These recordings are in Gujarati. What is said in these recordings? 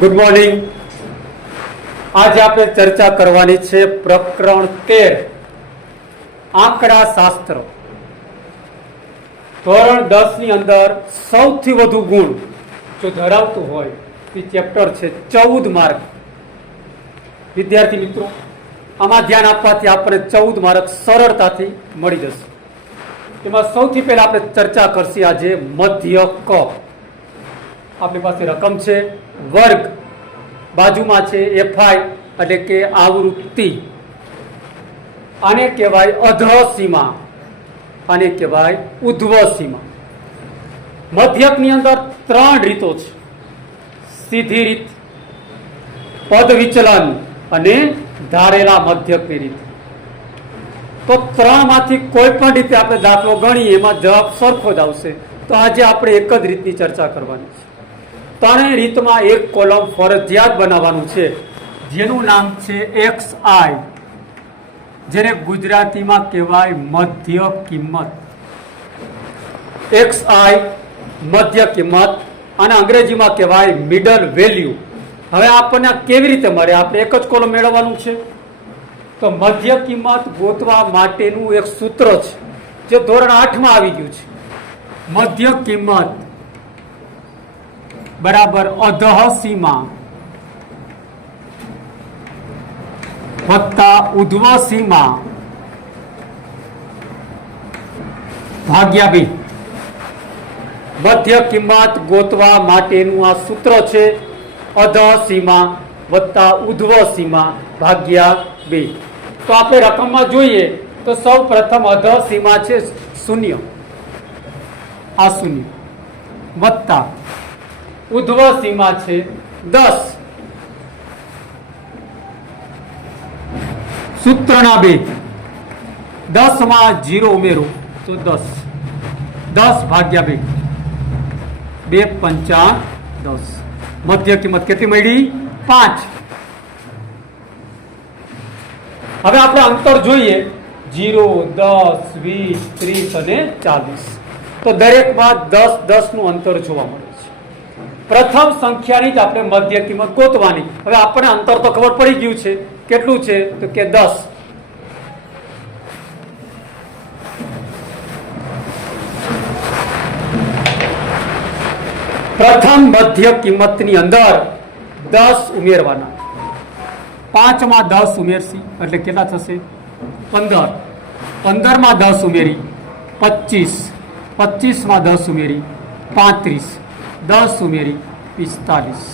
Good morning. આજે આપણે ચર્ચા કરવાની છે પ્રકરણ 13 આંકડા શાસ્ત્ર. ધોરણ 10 ની અંદર સૌથી વધુ ગુણ જો ધરાવતું હોય તે ચેપ્ટર છે 14 માર્ક. વિદ્યાર્થી મિત્રો, આમાં ધ્યાન આપવાથી આપણે 14 માર્ક સરળતાથી મળી જશે. એમાં સૌથી પહેલા આપણે ચર્ચા કરશી આજે મધ્યક. આપણી પાસે રકમ છે, વર્ગ, બાજુમાં છે એફઆઈ એટલે કે આવૃત્તિ. આને કહેવાય અધઃ સીમા, આને કહેવાય ઉધ્વ સીમા. મધ્યકની અંદર 3 રીતો છે: સીધી રીત, પદ વિચલન અને ધારેલા મધ્યકની રીત. તો 3 માંથી કોઈ પણ રીતે આપણે દાખલો ગણીએ એમાં જવાબ સરખો જ આવશે. તો આજે આપણે એક જ રીતની ચર્ચા કરવાની છે. 3 રીતમાં એક કોલમ ફરજિયાત બનાવવાનું છે, જેનું નામ છે XI, જેને ગુજરાતીમાં કહેવાય મધ્ય કિંમત. XI મધ્ય કિંમત, અને અંગ્રેજીમાં કહેવાય મિડલ વેલ્યુ. હવે આપણને કેવી રીતે મળે? આપણે એક જ કોલમ મેળવવાનું છે. તો મધ્ય કિંમત ગોતવા માટેનું એક સૂત્ર છે, જે ધોરણ 8 માં આવી ગયું છે. મધ્ય કિંમત બરાબર અધઃ સીમા વત્તા ઉધ્વ સીમા ભાગ્યા બી. મધ્ય કિંમત ગોતવા માટેનું આ સૂત્ર છે અધઃ સીમા વત્તા ઉધ્વ સીમા ભાગ્યા 2. તો આપણે રકમમાં જોઈએ તો સૌ પ્રથમ અધઃ સીમા છે 0, આ 0, વત્તા ઉધ્વ સીમા છે 10. સૂત્રના 2, 10 માં 0 ઉમેરો તો 10, 10 ભાગ્યા 2, 2 પંચા 10. મધ્ય કિંમત કેટલી મળી? 5. હવે આપણે અંતર જોઈએ: 0, 10, 20, 30 અને 40. તો દરેકમાં 10, 10 નું અંતર જોવા મળે છે. પ્રથમ સંખ્યાની જ આપણે મધ્ય કિંમત ગોતવાની. હવે આપણને અંતર તો ખબર પડી ગયું છે, કેટલું છે? તો કે 10. પ્રથમ મધ્ય કિંમતની અંદર 10 ઉમેરવાના. 5 માં 10 ઉમેરશી એટલે કેટલા થશે? 15. 15 માં 10 ઉમેરી 25. 25 માં 10 ઉમેરી 35. 10 ઉમેરી 45.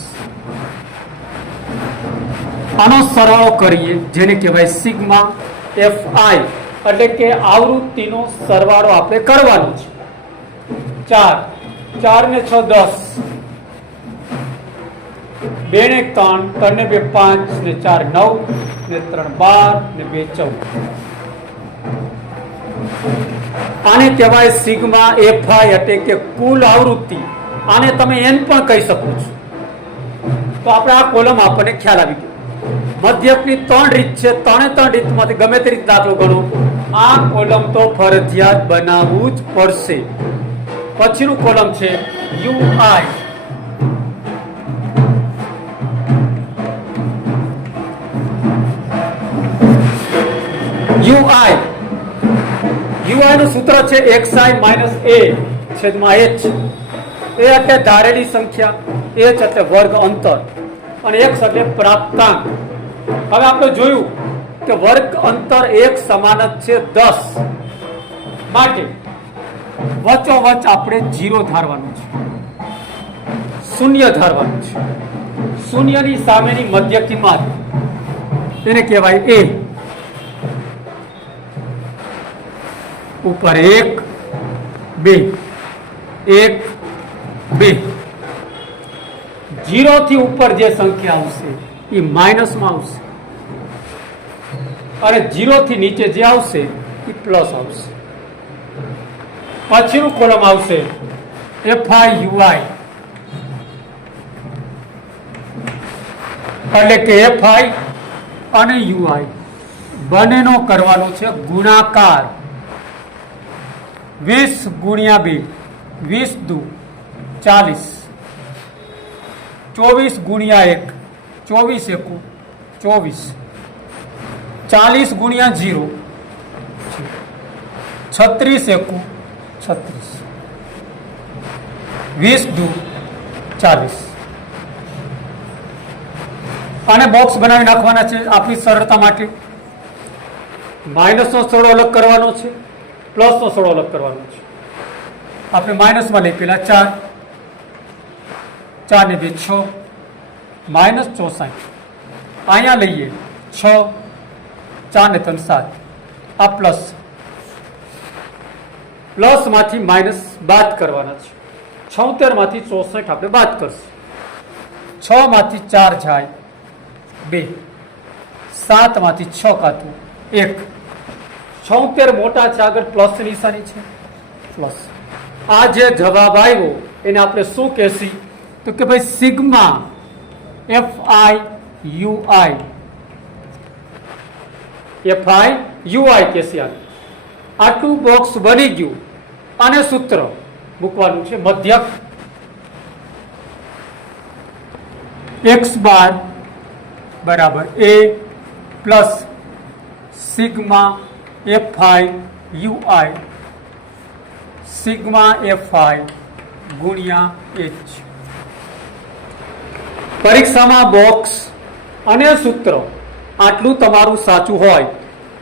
આનો સરવાળો કરીએ, જેને કહેવાય સિગ્મા એફઆઈ, એટલે કે આવૃત્તિનો સરવાળો આપણે કરવાનો છે. 4, 4 ને 6 10, 2 ને 3, 3 ને 2 5, ને 4 9, ને 3 12, ને 2 14. આને કહેવાય સિગ્મા એફઆઈ, એટલે કે કુલ આવૃત્તિ. આને તમે એન પણ કહી શકો છો. તો આપણે આ કોલમ આપણને ખ્યાલ આવી ગયો. મધ્યકની 3 રીત છે. 3 રીતમાંથી ગમે તે રીત દાખલો ગણો, આ કોલમ તો ફરજિયાત બનાવવું જ પડશે. પછીનું કોલમ છે યુઆઈ. યુઆઈ નું સૂત્ર છે xi માઇનસ a છેદમાં h. એ એટલે ધારેલી સંખ્યા, h એટલે વર્ગ અંતર, અને x એટલે પ્રાપ્તાંક. હવે આપણે જોયું કે વર્ગ અંતર એક સમાન જ છે 10. માટે વચ્ચોવચ્ચ આપણે 0 ધારવાનું છે, 0 ધારવાનું છે. 0 ની સામેની મધ્ય કિંમત, એને કહેવાય a. ઉપર 1, 2, 1, 2. 0 થી ઉપર જે સંખ્યા આવશે એ માઇનસમાં આવશે, અને 0 થી નીચે જે આવશે એ પ્લસ આવશે. પછીનું કોલમ આવશે એફઆઈ યુઆઈ, એટલે કે એફઆઈ અને યુઆઈ બંનેનો કરવાનો છે ગુણાકાર. 20 ગુણ્યા 2, 20 દુ 40. 24 ગુણ્યા 1 24 એકુ 24 40 ગુણ્યા 0 36 એકુ 36 20 દુ 40 આને બોક્સ બનાવી નાખવાના છે આપણી સરળતા માટે. માઇનસનો સરળો અલગ કરવાનો છે, પ્લસનો સરળો અલગ કરવાનો છે. આપણે માઇનસમાં લઈ પેલા 4 4 ને 2 6 માઇનસ 64. અહીંયા લઈએ 6 4 ને 3 7 આ પ્લસ માંથી માઇનસ બાદ કરવાના છે. 76 માંથી 64 આપણે બાદ કરશું. 6 માંથી 4 જાય 2 7 માંથી 6 કાઢવું 1. 76 મોટા છે, આગળ પ્લસ નિશાની છે પ્લસ. આ જે જવાબ આવ્યો એને આપણે શું કહેશી તો કે ભાઈ સિગ્મા FI કહેશી. આટલું બોક્સ બની ગયું અને સૂત્ર મૂકવાનું છે મધ્યક x બાર બરાબર a પ્લસ સિગ્મા FI ગુણ્યા h. પરીક્ષામાં બોક્સ અને સૂત્ર આટલું તમારું સાચું હોય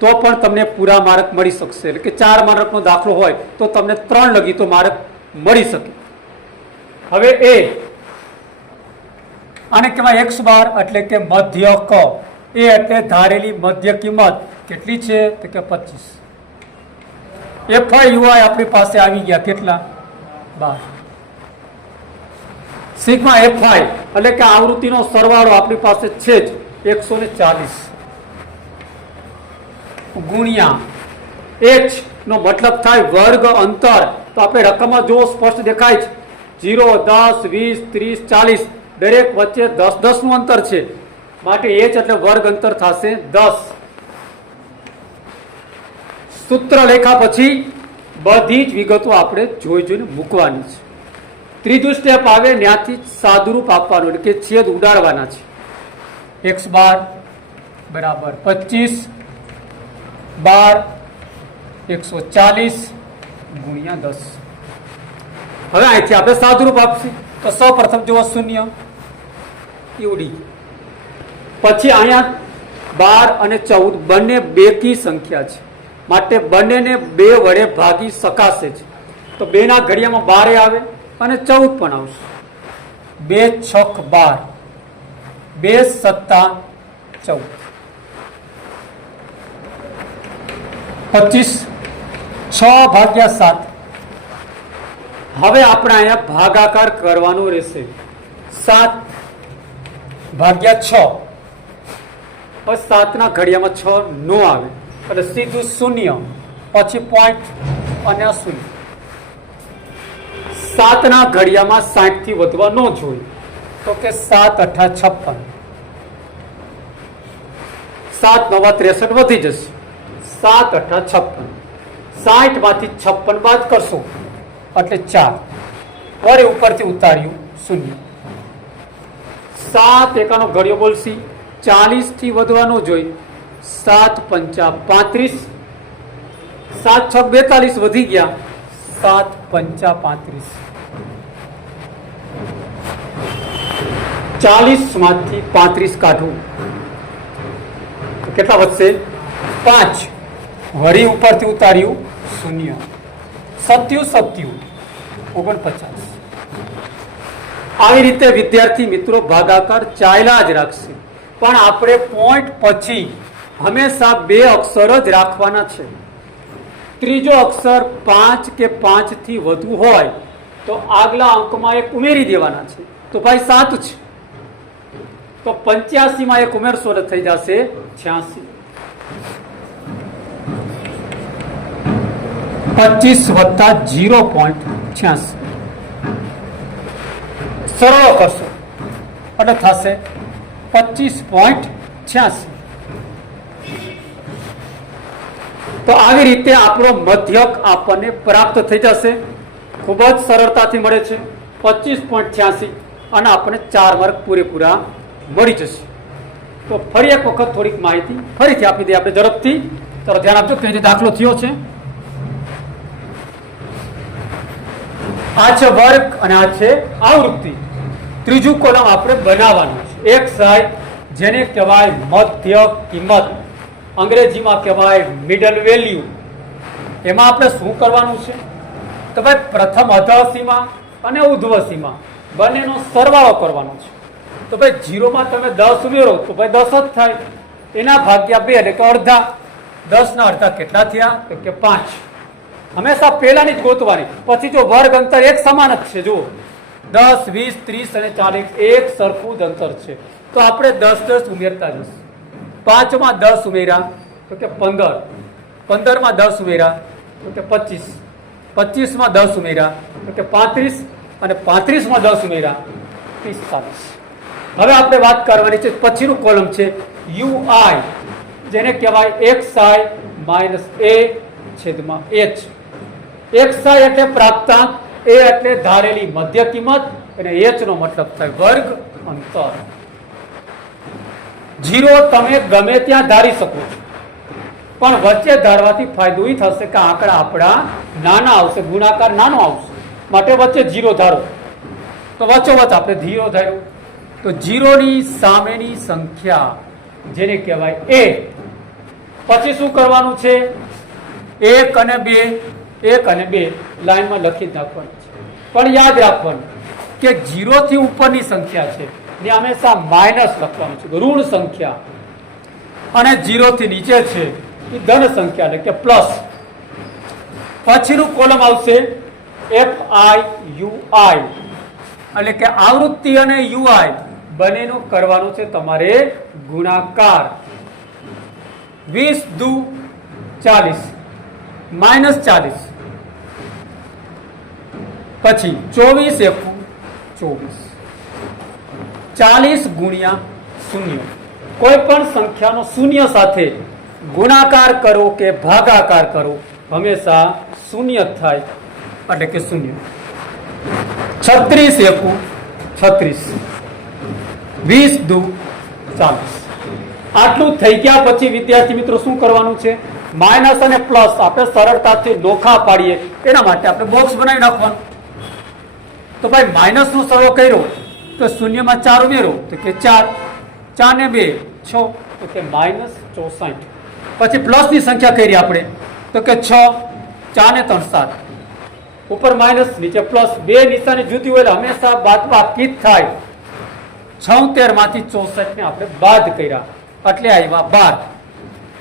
તો પણ તમને પૂરા માર્ક મળી શકશે. એટલે કે 4 માર્કનો દાખલો હોય તો તમને 3 લગી તો માર્ક મળી શકે. હવે એ આને કહેવાય x બાર એટલે કે મધ્યક. એ એટલે ધારેલી મધ્ય કિંમત કેટલી છે તો કે 25. FI આપણી પાસે આવી ગયા કેટલા 12. સિગ્મા FI એટલે કે આવૃત્તિનો સરવાળો આપણી પાસે છે જ 140 ગુણ્યા h નો મતલબ થાય વર્ગ અંતર. તો આપણે રકમમાં જો સ્પષ્ટ દેખાય છે 0 10 20 30 40 દરેક વચ્ચે 10 10 નું અંતર છે માટે h એટલે વર્ગ અંતર થશે 10. સૂત્ર લેખા પછી બધી જ વિગતો આપણે જોઈને મૂકવાની છે. ત્રીજું સ્ટેપ આવે ત્યાંથી સાદુરૂપ આપવાનું એટલે કે છેદ ઉડાડવાના છે. x બાર બરાબર 25 12 140 ગુણ્યા 10. હવે અહીંથી આપણે સાદુરૂપ આપશું તો સૌ પ્રથમ જુઓ 0 ઉડી. પછી અહીંયા 12 અને 14 બંને બેકી સંખ્યા છે માટે બંનેને 2 વડે ભાગી શકાશે જ. તો 2 ના ઘડિયામાં 12 આવે અને 14 પણ આવશે. 2 છક 12 2 સત્તા 14 25 6 ભાગ્યા 7. હવે આપણે અહીંયા ભાગાકાર કરવાનો રહેશે. 7 ભાગ્યા 6 હવે 7 ના ઘડિયામાં 6 નો આવે એટલે સીધું 0 પછી પોઈન્ટ અને 0. 7 ના ઘડિયામાં 60 થી વધવા ન જોઈએ તો કે 7 8 56 7 9 63 વધી જશે. 7 8 56 60 માંથી 56 બાદ કરશો એટલે 4 વળી ઉપરથી ઉતાર્યું 0. 7 એકાનો ઘડિયો બોલશી 40 થી વધવા ન જોઈએ. 7 5 35 7 6 42 વધી ગયા 7 5 35 40 માંથી 35 કાઢવું કેટલા વધશે 5 વળી ઉપરથી ઉતાર્યું 0. 77 49. આવી રીતે વિદ્યાર્થી મિત્રો ભાગાકાર ચાલ્યા જ રાખશે પણ આપણે પોઈન્ટ પછી હંમેશા 2 અક્ષર જ રાખવાના છે. ત્રીજો અક્ષર 5 કે 5 થી વધુ હોય તો આગલા અંકમાં એક ઉમેરી દેવાના છે. તો ભાઈ 7 છે તો 85 માં એક ઉમેરશો એટલે થઈ જશે 86. 25 વત્તા 0.86 સરળ કરશો એટલે થશે 25.86. તો આવી રીતે આપણો મધ્યક આપણને પ્રાપ્ત થઈ જશે. ખૂબ જ સરળતાથી મળે છે 25.86. અને આપણને 4 માર્ક પૂરેપૂરા મળી જશે. તો ફરી એક વખત થોડીક માહિતી ફરીથી આપી દઈએ આપણે ઝડપથી. ચાલો ધ્યાન આપજો કે જે દાખલો થયો છે આ છે વર્ગ અને આ છે આવૃત્તિ. ત્રીજું કોલમ આપણે બનાવવાનું છે. એક સાઈડ જેને કહેવાય મધ્ય કિંમત, અંગ્રેજીમાં કહેવાય મિડલ વેલ્યુ. એમાં આપણે શું કરવાનું છે? તો ભાઈ પ્રથમ અધઃ સીમા અને ઉધ્વ સીમા બંનેનો સરવાળો કરવાનો છે. તો ભાઈ 0 માં તમે 10 ઉમેરો તો ભાઈ 10 જ થાય. એના ભાગ્યા 2 એટલે કે અડધા. 10 ના અડધા કેટલા થયા? તો કે 5. હંમેશા પહેલાની જ ગોતવાની. પછી જો વર્ગ અંતર એક સમાન જ છે. જુઓ 10, 20, 30 અને 40 એક સરખું જ અંતર છે. તો આપણે 10 ઉમેરતા જઈશું. 5 માં 10 ઉમેર્યા તો કે 15. 15 માં 10 ઉમેર્યા તો કે 25. 25 માં 10 ઉમેર્યા તો કે 35 અને 35 માં 10 ઉમેર્યા 45. હવે આપણે વાત કરવાની છે પછીનું કોલમ છે UI, જેને કહેવાય xi માઇનસ a છેદમાં h. xi એટલે પ્રાપ્તાંક, a એટલે ધારેલી મધ્ય કિંમત અને h નો મતલબ થાય વર્ગ અંતર. 0 તમે ગમે ત્યાં ધારી શકો છો, પણ વચ્ચે ધારવાથી ફાયદો એ થશે કે આંકડા આપણા નાના આવશે, ગુણાકાર નાનો આવશે. માટે વચ્ચે 0 ધારો. તો વચ્ચોવચ્ચ આપણે 0 ધાર્યો. તો 0 ની સામેની સંખ્યા જેને કહેવાય a. પછી શું કરવાનું છે? 1 અને 2, 1 અને 2 લાઈનમાં લખી જ નાખવાનું છે. પણ યાદ રાખવાનું કે 0 થી ઉપરની સંખ્યા છે ને હંમેશા માઇનસ લખવાનું છે, ઋણ સંખ્યા. અને 0 થી નીચે છે એ ધન સંખ્યા એટલે કે પ્લસ. પછીનું કોલમ આવશે FIUI, એટલે કે આવૃત્તિ અને UI બંનેનું કરવાનું છે તમારે ગુણાકાર. 20 દુ 40 માઇનસ 40. પછી 24 એકુ 24. 40 ગુણ્યા 0. કોઈ પણ સંખ્યાનો શૂન્ય સાથે ગુણાકાર કરો કે ભાગાકાર કરો હંમેશા શૂન્ય થાય, એટલે કે શૂન્ય. 36 એકુ 36. 20 દુ 40. આટલું થઈ ગયા પછી વિદ્યાર્થી મિત્રો શું કરવાનું છે? માઇનસ અને પ્લસ આપણે સરળતાથી નોખા પાડીએ એના માટે આપણે બોક્સ બનાવી નાખવાનું. તો ભાઈ માઇનસ નો સરવાળો કર્યો તો શૂન્યમાં 4 ઉમેરો તો કે 4. 4 ને 2 6 તો કે માઇનસ 64. પછી પ્લસ ની સંખ્યા કરી આપણે તો કે 6. 4 ને 3 7. ઉપર માઇનસ નીચે પ્લસ. બે નિશાની જુદી હોય એટલે હંમેશા બાદબાકી જ થાય. 76 માંથી 64 ને આપણે બાદ કર્યા એટલે આવ્યા 12.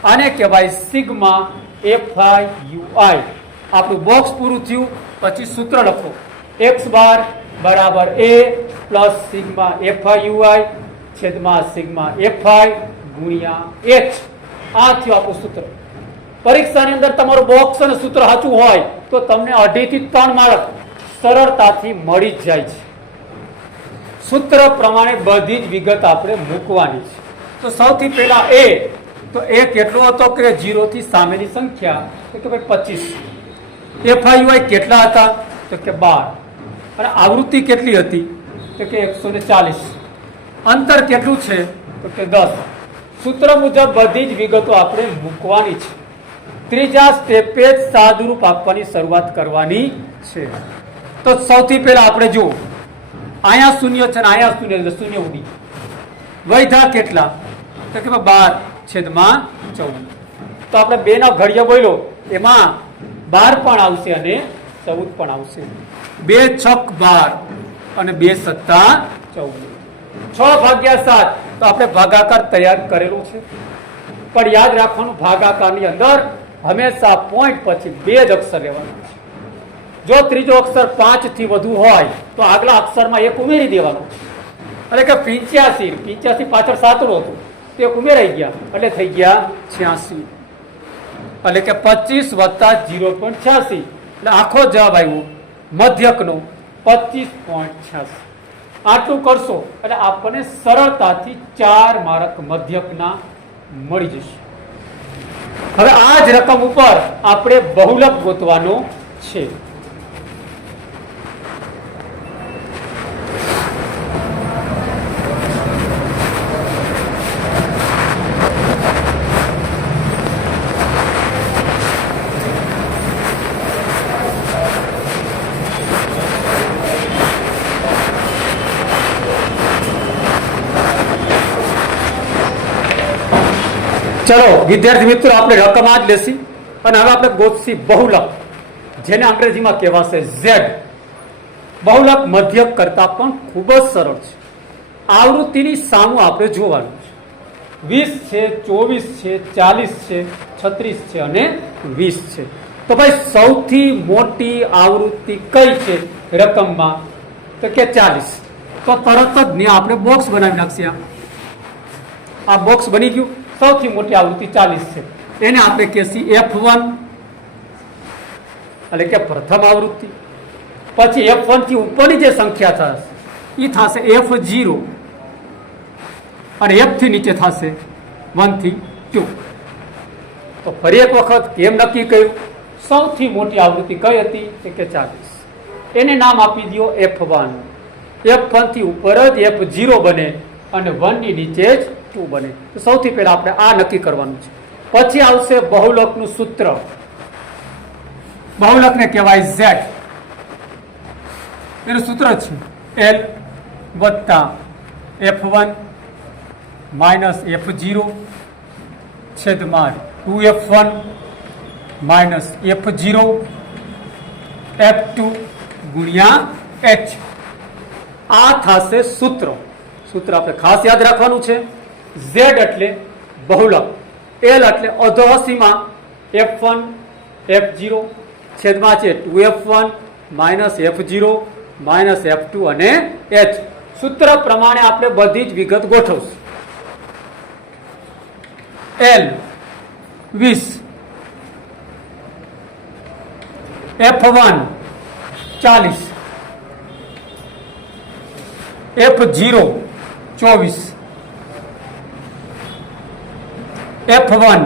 આને કહેવાય સિગ્મા FIUI. આપણું બોક્સ પૂરું થયું. પછી સૂત્ર લખો x બાર બરાબર a પ્લસ સિગ્મા FIUI છેદમાં સિગ્મા FI ગુણ્યા h. આ થયું આપણું સૂત્ર. પરીક્ષાની અંદર તમારું બોક્સ અને સૂત્ર સાચું હોય તો તમને 2.5 થી 3 માર્ક સરળતાથી મળી જ જાય છે. સૂત્ર પ્રમાણે બધી જ વિગત આપણે મૂકવાની છે. તો સૌથી પહેલા a. તો a કેટલો હતો કે 0 થી સામેની સંખ્યા તો કે ભાઈ 25. FIUI કેટલા હતા તો કે 12. અને આવૃત્તિ કેટલી હતી તો કે 140. અંતર કેટલું છે તો કે 10. સૂત્ર મુજબ બધી જ વિગતો આપણે મૂકવાની છે. ત્રીજા સ્ટેપે જ સાદુરૂપ આપવાની શરૂઆત કરવાની છે. તો સૌથી પહેલા આપણે જુઓ અહીંયા શૂન્ય છે ને અહીંયા શૂન્ય છે, શૂન્ય ઉડી વૈધા કેટલા તો કે 12 છેદમાં 14. તો આપણે 2 ના ઘડિયા બોલ્યો એમાં 12 પણ આવશે અને 14 પણ આવશે. 2 છક 12 અને 2 સત્તા 14. 6 ભાગ્યા 7 તો આપણે ભાગાકાર તૈયાર કરેલું છે. પણ યાદ રાખવાનું ભાગાકારની અંદર હંમેશા પોઈન્ટ પછી 2 જ અક્ષર લેવાના છે. જો ત્રીજો અક્ષર 5 થી વધુ હોય તો આગલા અક્ષરમાં 1 ઉમેરી દેવાનો છે. એટલે કે 85 પાછળ 7 હતું તે ઉમેરાઈ ગયા એટલે થઈ ગયા 86. એટલે કે 25 વત્તા 0.86 એટલે આખો જવાબ આવ્યો મધ્યકનો 25.86. આટલું કરશો એટલે આપણને સરળતાથી 4 માર્ક મધ્યકના મળી જશે. હવે આ જ રકમ ઉપર આપણે બહુલક ગોતવાનો છે. ચલો વિદ્યાર્થી મિત્રો, આપણે રકમ આ જ લેશી અને હવે આપણે ગોતશી બહુલક, જેને અંગ્રેજીમાં કહેવાશે ઝેડ. બહુલક મધ્યક કરતા પણ ખૂબ જ સરળ છે. આવૃત્તિની સામું આપણે જોવાનું છે. 20 છે, 24 છે, 40 છે, 36 છે અને 20 છે. તો ભાઈ સૌથી મોટી આવૃત્તિ કઈ છે રકમમાં? તો કે 40. તો તરત જ આપણે બોક્સ બનાવી નાખીએ. આ બોક્સ બની ગયું. સૌથી મોટી આવૃત્તિ 40 છે, એને આપણે કહેશી F1 એટલે કે પ્રથમ આવૃત્તિ. પછી F1 થી ઉપરની જે સંખ્યા થશે એ થશે F0 અને F થી નીચે થશે 1 થી 2. તો ફરી એક વખત કેમ નક્કી કર્યું? સૌથી મોટી આવૃત્તિ કઈ હતી? કે 40. એને નામ આપી દો F1. F1 થી ઉપર જ F0 બને અને 1 ની નીચે જ 2 બને. તો સૌથી પહેલા આપણે આ નક્કી કરવાનું છે. પછી આવશે બહુલકનું સૂત્ર. બહુલકને કહેવાય Z. એનું સૂત્ર છે L વત્તા F1 માઇનસ F0 છેદમાં 2F1 માઇનસ F0 F2 ગુણ્યા H. આ થશે સૂત્ર. સૂત્ર આપણે ખાસ યાદ રાખવાનું છે. Z એટલે બહુલક, L એટલે અધોસીમા F1 F0 છેદમાં છે 2F1 minus F0 minus F2 અને H. સૂત્ર પ્રમાણે આપણે બધી જ વિગત ગોઠવશું. L 20, F1 40, F0 24, F1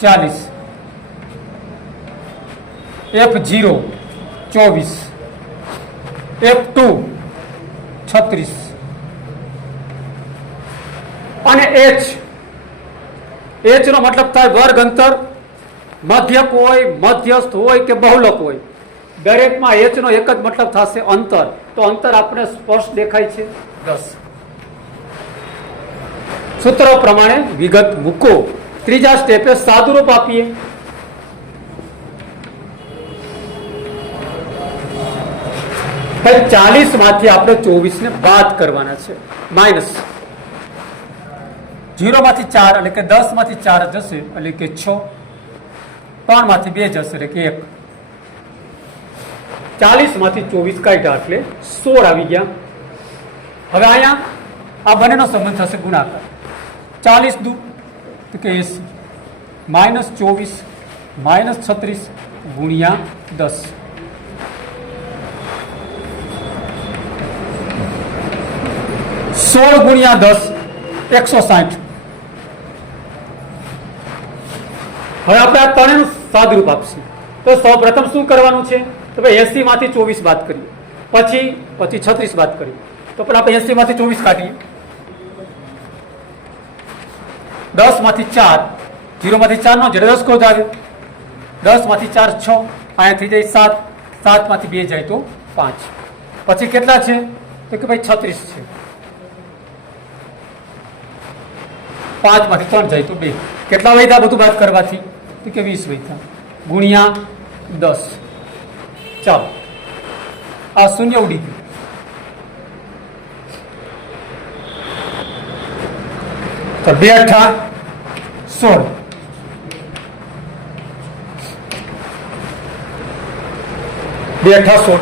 40, F0 24, F2 36 અને H. H નો મતલબ થાય વર્ગ અંતર. મધ્યક હોય, મધ્યસ્થ હોય કે બહુલક હોય, દરેકમાં H નો એક જ મતલબ થશે અંતર. તો અંતર આપણે સ્પષ્ટ દેખાય છે 10. સૂત્રો પ્રમાણે વિગત મૂકો. ત્રીજા સ્ટેપે સાદુરૂપ આપીએ. ભાઈ 40 માંથી આપણે 24 ને બાદ કરવાના છે. માઇનસ 0 માંથી 4 એટલે કે 10 માંથી 4 જશે એટલે કે 6. 3 માંથી 2 જશે એટલે કે 1. 40 માંથી 24 કાઢ્યા એટલે 16 આવી ગયા. હવે અહીંયા આ બંનેનો સંબંધ થશે ગુણાકાર. 40 દુ તો કે 80 માઇનસ 24 માઇનસ 36 ગુણ્યા 10. 16 ગુણ્યા 10 160. હવે આપણે આ ત્રણેયનું સાદુરૂપ આપશું. તો સૌ પ્રથમ શું કરવાનું છે? તો ભાઈ 80 માંથી 24 બાદ કરીએ, પછી 36 બાદ કરીએ. તો પણ આપણે 80 માંથી 24 કાઢીએ. 10 માંથી 4, 0 માંથી 4 નો જડે 10 કોજ આવે. 10 માંથી 4 6, અહીંયા થઈ જાય 7, 7 માંથી 2 જાય તો 5. પછી કેટલા છે? તો કે ભાઈ 36 છે. 5 માંથી 3 જાય તો 2. કેટલા વધ્યા બધું બાદ કરવાથી? તો કે 20 વધ્યા ગુણ્યા 10. ચાલો આ શૂન્ય ઉડી ગયું. તો 2 અઠ્ઠા 16. બે અઠ્ઠા 16.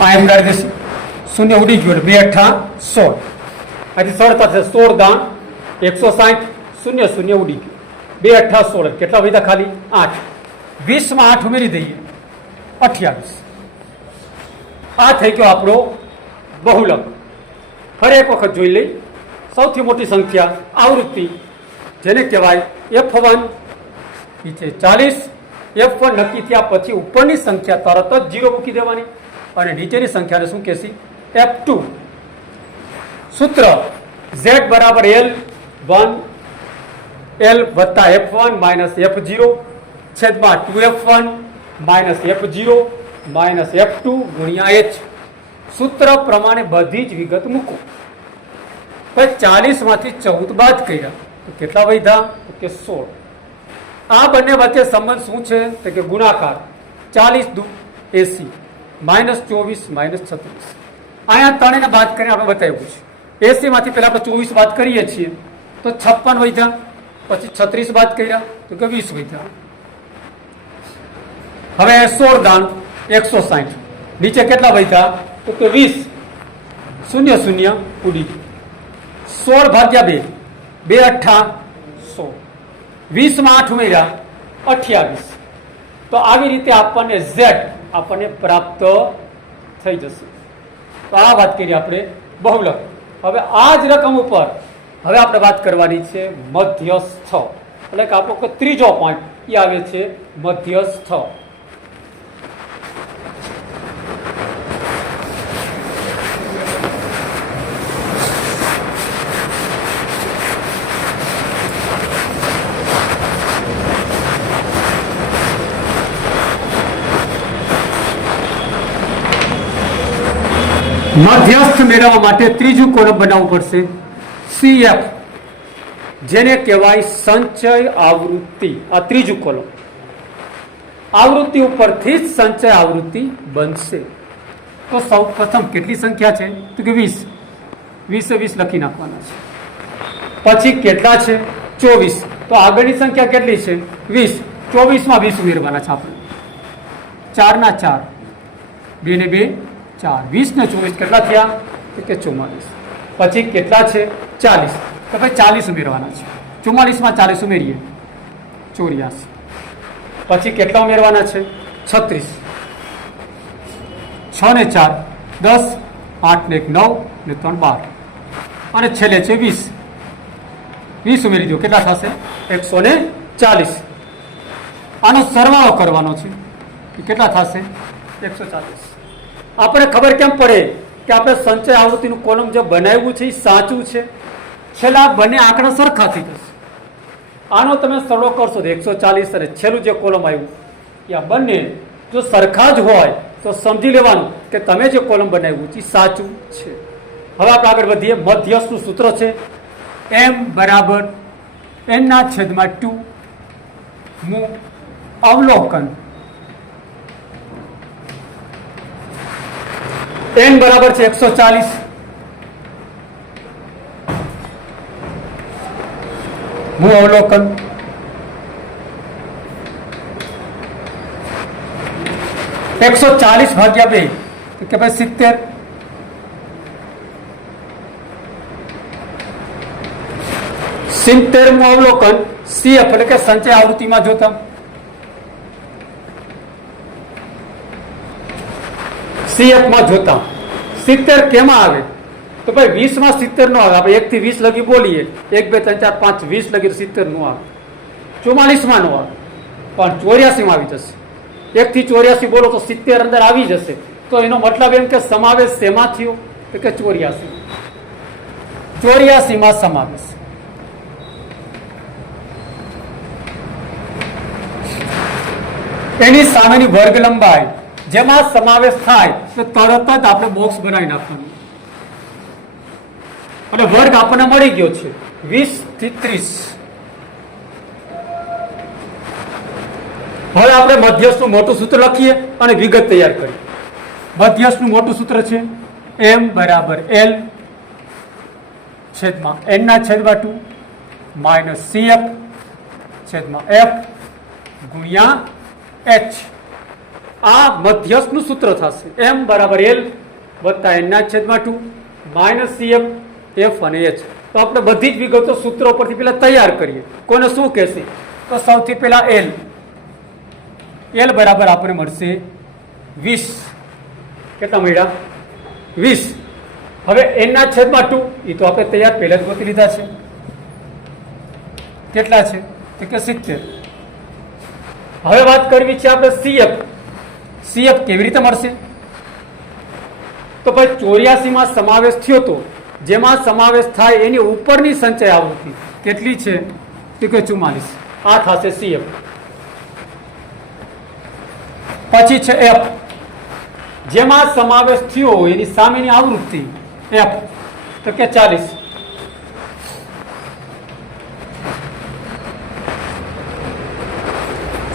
આ એમ ગાડી દેશે. શૂન્ય ઉડી ગયું એટલે 2 અઠ્ઠા 16. આથી સરળતા છે. 16 દાણ 160. શૂન્ય શૂન્ય ઉડી ગયું. 2 અઠ્ઠા 16. કેટલા વધ્યા? ખાલી 8. 20 માં 8 ઉમેરી દઈએ 28. આ થઈ ગયો આપણો બહુલક. ફરી એક વખત જોઈ લઈ. સૌથી મોટી સંખ્યા આવૃત્તિ જેને કહેવાય F1 એ છે 40. F1 નક્કી થયા પછી ઉપરની સંખ્યા તરત જ 0 મૂકી દેવાની અને નીચેની સંખ્યાને શું કહેશી? F2. સૂત્ર Z બરાબર L1 L વત્તા F1 માઇનસ F0 છેદમાં 2F1 minus F0 minus F2 ગુણ્યા H. સૂત્ર પ્રમાણે બધી જ વિગત મૂકો. ભાઈ 40 માંથી 14 બાદ કર્યા તો કેટલા વધ્યા? તો કે 16. આ બંને વચ્ચે સંબંધ શું છે? તો કે ગુણાકાર. 40 દુ 80 -24 -36. અહીંયા ત્રણેયને બાદ કરીને આપણે બતાવ્યું છે. 80 માંથી પહેલા આપણે 24 બાદ કરીએ છીએ તો 56 વધ્યા, પછી 36 બાદ કર્યા તો કે 20 વધ્યા. હવે 16 દાણ 160, નીચે કેટલા વધ્યા? તો કે 20. 0 0 ઉડી. 16 ભાગ્યા 2, 2 8 100. 20 માં 8 ઉમેર્યા 28. તો આવી રીતે આપણને Z આપણને પ્રાપ્ત થઈ જશે. તો આ વાત કરીએ આપણે બહુલક. હવે આ જ રકમ ઉપર હવે આપણે વાત કરવાની છે મધ્યસ્થ, એટલે કે આપણો ત્રીજો પોઈન્ટ એ આવે છે મધ્યસ્થ. મધ્યસ્થ મેળવવા માટે ત્રીજું કોલમ બનાવવું પડશે CF, જેને કહેવાય સંચય આવૃત્તિ. આ ત્રીજું કોલમ. આવૃત્તિ ઉપરથી જ સંચય આવૃત્તિ બનશે. તો સૌ પ્રથમ કેટલી સંખ્યા છે? તો કે 20. 20 20 લખી નાખવાના છે. પછી કેટલા છે? 24. તો આગળની સંખ્યા કેટલી છે? 20. 24 માં 20 ઉમેરવાના છે આપણે. 4 ના 4, 2 ને 2 4, 20 ને 24 કેટલા થયા? તો કે 44. પછી કેટલા છે? 40. તો ભાઈ 40 ઉમેરવાના છે. 44 માં 40 ઉમેરીએ 84. પછી કેટલા ઉમેરવાના છે? 36. 6 ને 4 10, 8 ને 1 9 ને 3 12, અને છેલ્લે છે 20. 20 ઉમેરી દો કેટલા થશે? 140. આનો સરવાળો કરવાનો છે. કેટલા થશે? 140. આપણે ખબર કેમ પડે કે આપણે સંચય આવૃત્તિનું કોલમ જે બનાવ્યું છે એ સાચું છે? છેલ્લા બંને આંકડા સરખા થઈ જશે. આનો તમે સરળો કરશો તો 140 અને છેલ્લું જે કોલમ આવ્યું એ આ બંને જો સરખા જ હોય તો સમજી લેવાનું કે તમે જે કોલમ બનાવ્યું છે એ સાચું છે. હવે આપણે આગળ વધીએ. મધ્યસ્થનું સૂત્ર છે m બરાબર n/2 નું અવલોકન. n બરાબર છે 140, હું અવલોકન. (140 ભાગ્યા 2) કે ભાઈ 70. 70મું અવલોકન CF એટલે કે સંચય આવૃત્તિમાં જોતા CF માં જોતા 70 કેમાં આવે? તો ભાઈ 20 માં 70 નો આવે. આપણે 1 થી 20 લગી બોલીએ, 1 2 3 4 5 20 લગી 70 નો આવે. 44 માં નો આવે, પણ 84 માં આવી જશે. 1 થી 84 બોલો તો 70 અંદર આવી જશે. તો એનો મતલબ એમ કે સમાવેશ શેમાં થયો? તો કે 84. 84 માં સમાવેશ. એની સામેની વર્ગ લંબાઈ જેમાં સમાવેશ થાય તો તરત જ આપણે બોક્સ બનાવી નાખવાનું. અને વર્ગ આપણને મળી ગયો છે 20 થી 30. હવે આપણે મધ્યસ્થનું મોટું સૂત્ર લખીએ અને વિગત તૈયાર કરીએ. મધ્યસ્થનું મોટું સૂત્ર છે m બરાબર l છેદમાં n/2 માઇનસ CF છેદમાં F ગુણ્યા H. આ મધ્યસ્થનું સૂત્ર થશે. m બરાબર l વત્તા n/2 માઇનસ CF F અને H. તો આપણે બધી જ વિગતો સૂત્રો પરથી પેલા તૈયાર કરીએ. કોને શું કહેશે? તો સૌથી પહેલા l બરાબર આપણે મળશે 20. કેટલા મળ્યા? 20. હવે n/2 એ તો આપણે તૈયાર પહેલા જ ગોતી લીધા છે. કેટલા છે? તો કે 70. હવે વાત કરવી છે આપણે CF કેવી રીતે મળશે? તો ભાઈ 84 માં સમાવેશ થયો તો જેમાં સમાવેશ થાય એની ઉપરની સંચય આવૃત્તિ કેટલી છે? તો કે 44. આ થશે CF. પછી છે F, જેમાં સમાવેશ થયો એની સામેની આવૃત્તિ F, તો કે 40.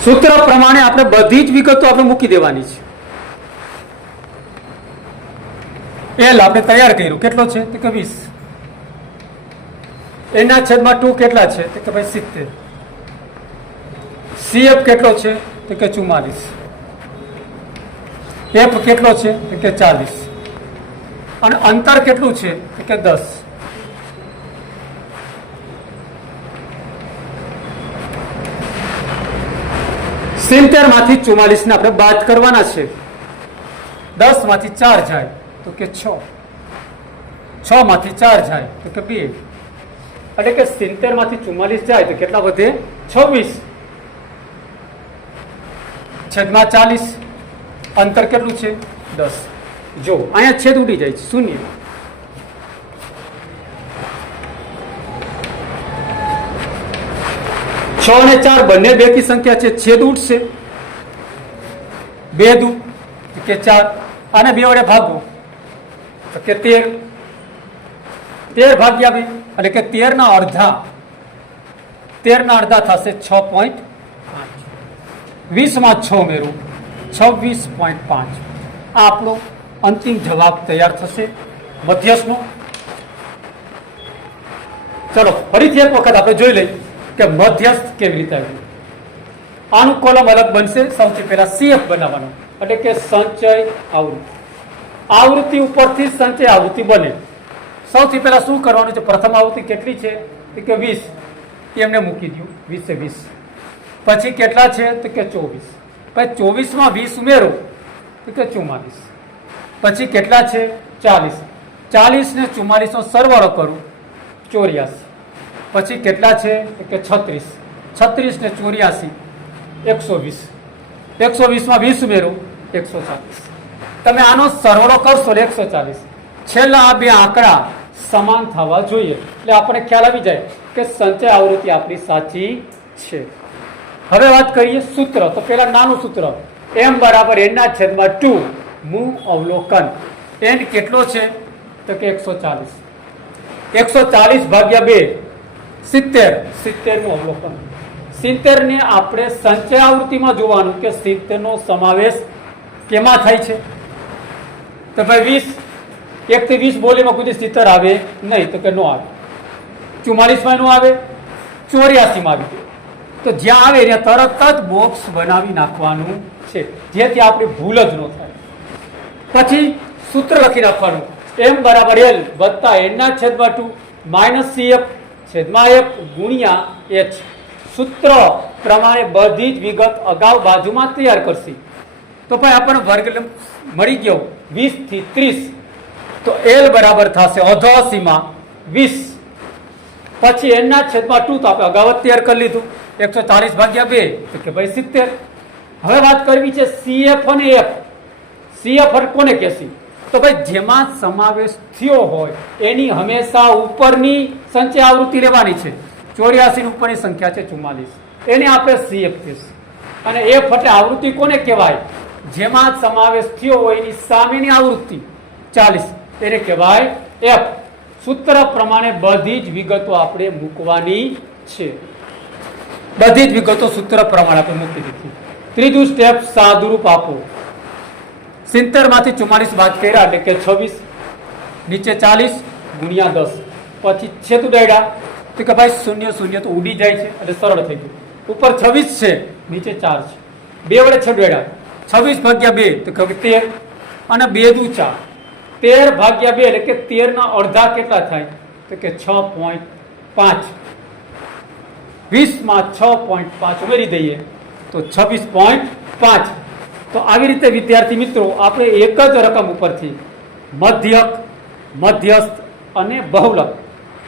સૂત્ર પ્રમાણે આપણે બધી જ વિગતો આપણે મૂકી દેવાની છે. એલ આપણે તૈયાર કર્યું, કેટલો છે તો કે 20. એના છેદમાં 2 કેટલા છે તો કે ભાઈ 70. સીએફ કેટલો છે તો કે 44. એફ કેટલો છે તો કે 40. અને અંતર કેટલું છે તો કે 10. સિત્તેર માંથી 44 ને આપણે બાદ કરવાના છે. 10 માંથી 4 જાય તો કે 6. 6 માંથી 4 જાય તો કે 2. એટલે કે 70 માંથી 44 જાય તો કેટલા વધે 26. છેદમાં 40. અંતર કેટલું છે 10. જો અહીંયા છેદ ઉડી જાય છે, શૂન્ય. છ અને 4 બંને બેકી સંખ્યા છે, છેદ ઉઠશે. 2 દુ કે 4, આને 2 વડે ભાગો તો કે 13. 13 ભાગ્યા 2 એટલે કે 13 ના અડધા. 13 ના અડધા થશે 6.5. 20 માં 6 ઉમેરું 26.5. આ આપણો અંતિમ જવાબ તૈયાર થશે મધ્યસ્થનો. ચલો ફરીથી એક વખત આપણે જોઈ લઈએ કે મધ્યસ્થ કેવી રીતે આવ્યું. આનું કોલમ અલગ બનશે. સૌથી પહેલા સીએફ બનાવવાનો, એટલે કે સંચય આવૃત્તિ. આવૃત્તિ ઉપરથી સંચય આવૃત્તિ બને. સૌથી પહેલા શું કરવાનું છે, પ્રથમ આવૃત્તિ કેટલી છે તો કે 20, એમને મૂકી દઉં 20 એ 20. પછી કેટલા છે તો કે 24. પછી 24 માં 20 ઉમેરો તો કે 44. પછી કેટલા છે 40. 40 ને 44 નો સરવાળો કરું 84. પછી કેટલા છે કે 36. 36 ને 84 120. 120 માં 20 ઉમેરો 140. તમે આનો સરવાળો કરશો 140. છેલ્લા આ બે આંકડા સમાન થવા જોઈએ એટલે આપણે ખ્યાલ આવી જાય કે સંચય આવૃત્તિ આપણી સાચી છે. હવે વાત કરીએ સૂત્ર. તો પેલા નાનું સૂત્ર m બરાબર n ના છેદમાં 2 મૂળ અવલોકન. n કેટલો છે તો કે 140. 140 ભાગ્યા 2 70. 70 નું અવલોકન. 70 ને આપણે સંચય આવૃત્તિમાં જોવાનું કે 70 નો સમાવેશ કેમાં થાય છે. તો ભાઈ 20 1 થી 20 બોલીમાં કોઈ 70 આવે નહીં તો કે નો આવે. 44 માં નો આવે, 84 માં આવી. તો જ્યાં આવે ત્યાં તરત જ બોક્સ બનાવી નાખવાનું છે, જેથી આપણી ભૂલ જ ન થાય. પછી સૂત્ર લખી નાખવાનું m બરાબર l વત્તા n ના છેદમાં 2 માઇનસ cf છેદમાં f ગુણ્યા h. સૂત્ર પ્રમાણે બધી જ વિગત અગાઉ બાજુમાં તૈયાર કરશી. તો ભાઈ આપણને વર્ગ મળી ગયો 20 થી 30. તો l બરાબર થશે અધોસીમાં 20. પછી n ના છેદમાં 2 તો આપણે અગાઉ જ તૈયાર કરી લીધું 140 ભાગ્યા 2 તો કે ભાઈ 70. હવે વાત કરવી છે cf અને f. cf કોને કહેશી તો ભાઈ જેમાં સમાવેશ થયો હોય એની હંમેશા ઉપરની સંચય આવૃત્તિ લેવાની છે. 84 ઉપરની સંખ્યા છે 44, એને આપણે cf કહીશું. અને f એટલે આવૃત્તિ કોને કહેવાય, જેમાં સમાવેશ થયો હોય એની સામેની આવૃત્તિ 40, એને કહેવાય f. સૂત્ર પ્રમાણે બધી જ વિગતો આપણે મૂકવાની છે. બધી જ વિગતો સૂત્ર પ્રમાણે આપણે મૂકી દીધી. ત્રીજું સ્ટેપ સાદુરૂપ આપો. 70 માંથી 44 બાદ કર્યા એટલે કે 26. નીચે 40 ગુણ્યા 10. પછી છેદ ઉડાડ્યા તો કે ભાઈ 0 0 તો ઉડી જાય છે એટલે સરળ થઈ ગયું. ઉપર 26 છે, નીચે 4 છે. 2 વડે છેદ ઉડાડ્યા 26 ભાગ્યા 2 તો કે 13 અને 2 દુ 4. 13 ભાગ્યા 2 એટલે કે 13 ના અડધા કેટલા થાય તો કે 6.5. 20 માં 6.5 ઉમેરી દઈએ તો 26.5. તો આવી રીતે વિદ્યાર્થી મિત્રો આપણે એક જ રકમ ઉપરથી મધ્યક, મધ્યસ્થ અને બહુલક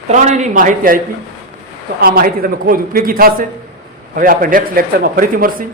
ત્રણેયની માહિતી આપી. તો આ માહિતી તમને ખૂબ જ ઉપયોગી થશે. હવે આપણે નેક્સ્ટ લેક્ચરમાં ફરીથી મળશું.